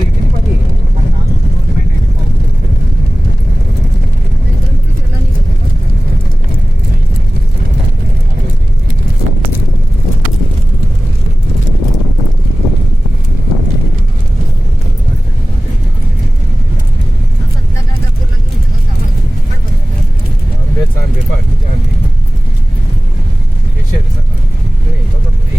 घरी किती पाणी आहे? आंबे पहा किती आंबे हे शेर नाही तो पुढे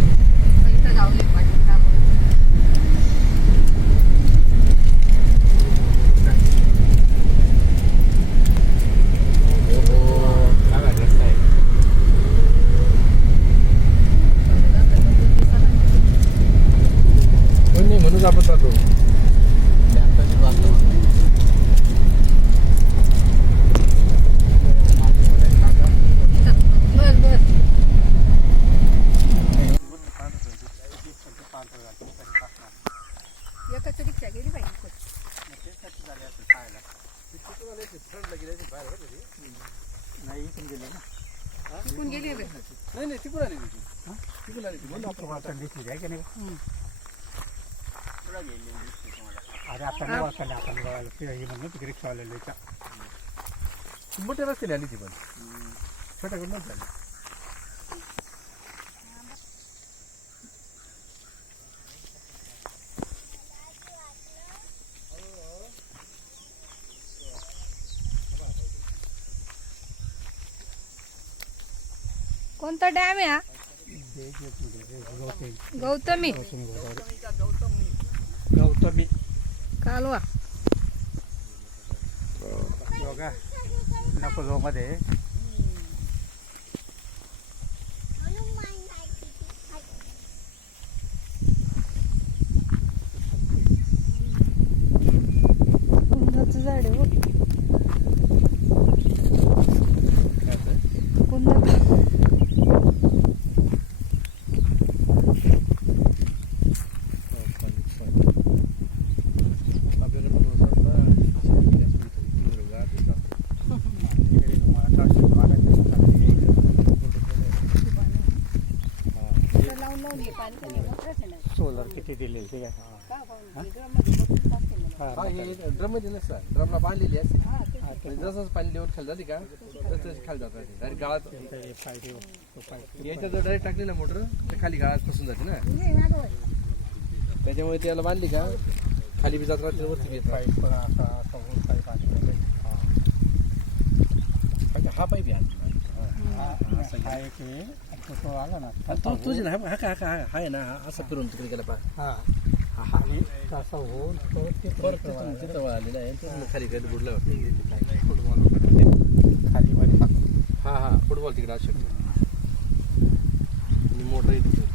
कोण नाही म्हणून आपण जातो नाही तिकडून आली तिकडून आली अरे आपण आपण रिक्षावाले मोठ्या रस्त्याने आली ती पण छोट्याकडून झाली कोणता डॅम आहे हा? गौतमी गौतमी कालवा योगा नको जो मध्ये कुंदाचं झाड आहे कुंदा सोलर किती दिले ते ड्रम मध्ये नसतं ड्रमला बांधलेली असते जसंच पाणी लेवल खाली जाते का तसं खाली जात राहते डायरेक्ट गाळात याच्यात जर डायरेक्ट टाकली ना मोटर तर खाली गाळात फसून जाते ना त्याच्यामुळे त्याला बांधली का खाली बी जात राहते वरती येत पाईप पण असा पाईप हा पाईप आहे तो आला ना तो तुझे ना हा आहे ना असं फिरून तिकडे गेला पा आणि तसं होऊन परत तिथं आलेलं आहे खाली काही बुडलं फुटबॉल खाली मध्ये हा फुटबॉल तिकडे असू शकतो मोटर